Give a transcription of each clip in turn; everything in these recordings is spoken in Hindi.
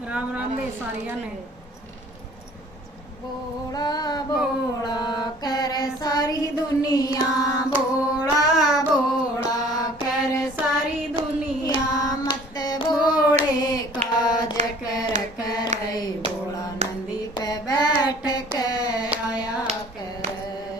राम राम दे सारिया ने। बोला बोला कर सारी दुनिया, बोला बोला कर सारी दुनिया, मत बोले काज कर कर, बोला नंदी पे बैठ के आया कर,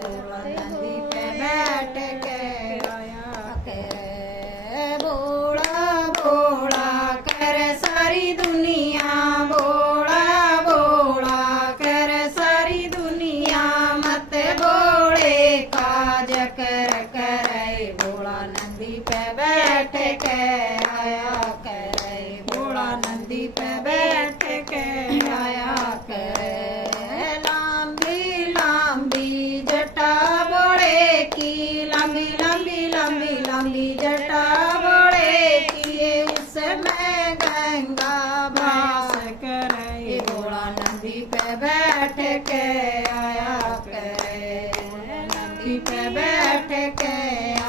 बोला नंदी पे बैठ के आया कर, बोला बोला कर सारी दुनिया, बोला बोला कर सारी दुनिया, मत बोले काज कर कर, बोला नंदी पे बैठ के आया कर, बोला नंदी पे बैठ के आया कर, लंबी लंबी जटा बोले की, लंबी लंबी लंबी लंबी जटा बोले की, उसमें गंगा भास करे, बोला नंदी पे बैठ के आया करे, नंदी पे बैठ के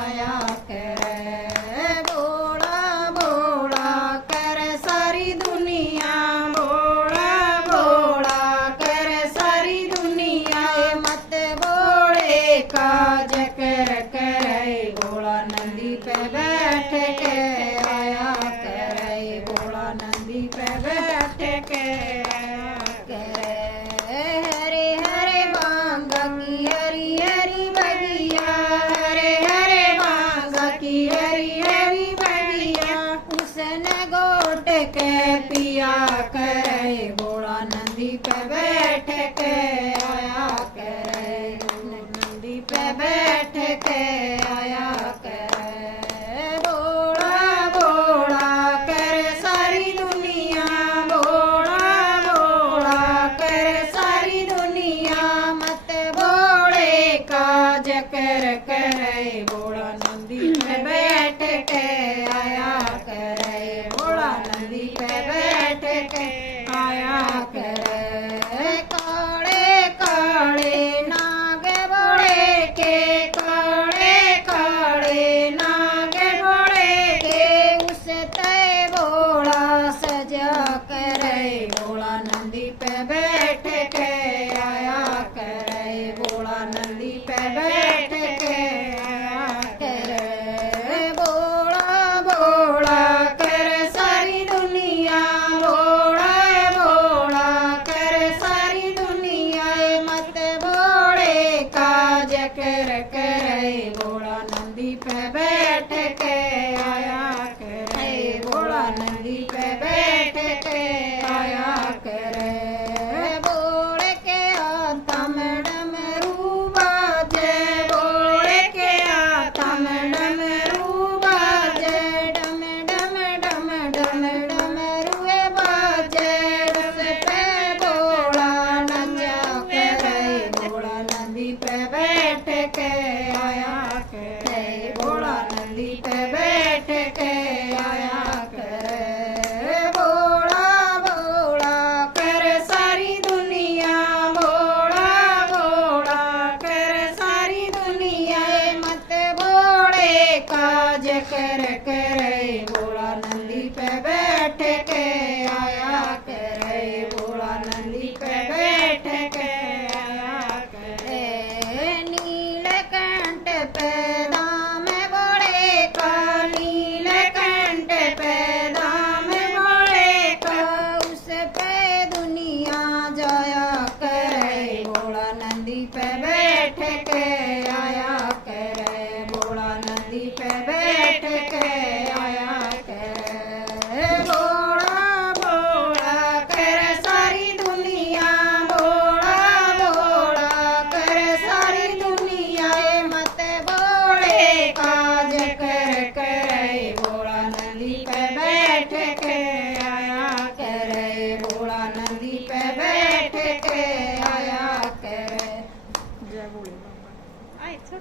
आया करे, बोला बोला कर सारी दुनिया, बोला बोला कर सारी दुनिया, मत बोले काज कर कर, बोला नंदी पे बैठ के आया करे, बोला नंदी पे बैठ के आया करे, हरे हरे बांगा की हरी हरी बगिया, हरे हरे बांगा की हरी हरी बगिया, उसने गोट के पिया करे, बोला नंदी पे बैठ के आया करे, नंदी पे बैठ के आया करे, बोला बोला कर सारी दुनिया, बोला बोला कर सारी दुनिया, मत बोले काज कर कर, बोला नंदी पे बैठ के आया करे, बोला नंदी पे बैठ के आया करे, काले काले नाग बोले के, काले काले नाग बोले के, उसते बोला सजा करे, बोला नंदी पे बैठ के आया करे, बोला नंदी पे बैठ के आया करे, बोला बोला कर सारी दुनिया, बोला बोला कर सारी दुनिया, मत बोले काज कर कर, बोला नंदी पे बैठ के आया करे, बोला नंदी पे बैठ के आया करे, बोल के आता मैडम रूबाजे, बोल के आता मैडम रूबाजे, डम डम डम डम डम रुए बाजे, उस पे बोला नचा करे, बोला नंदी पे बैठ के आया करे, बोला नंदी पे बैठ के आया करे, बोला बोला कर सारी दुनिया, बोला बोला कर सारी दुनिया, मत बोले काज कर कर, बोला नंदी पे बैठ के आया करे, बोला नंदी पे बैठ के आया करे, नीलकंठ पे दाम बोले का, नीलकंठ पे दाम बोले का, उस पे दुनिया जाया करे, बोला नंदी पे बैठ के आया करे, बोला नंदी पे बैठ के आया करे, बोला बोला कर सारी दुनिया, बोला बोला कर सारी दुनिया, मत बोले काज कर कर, बोला नंदी पे बैठ के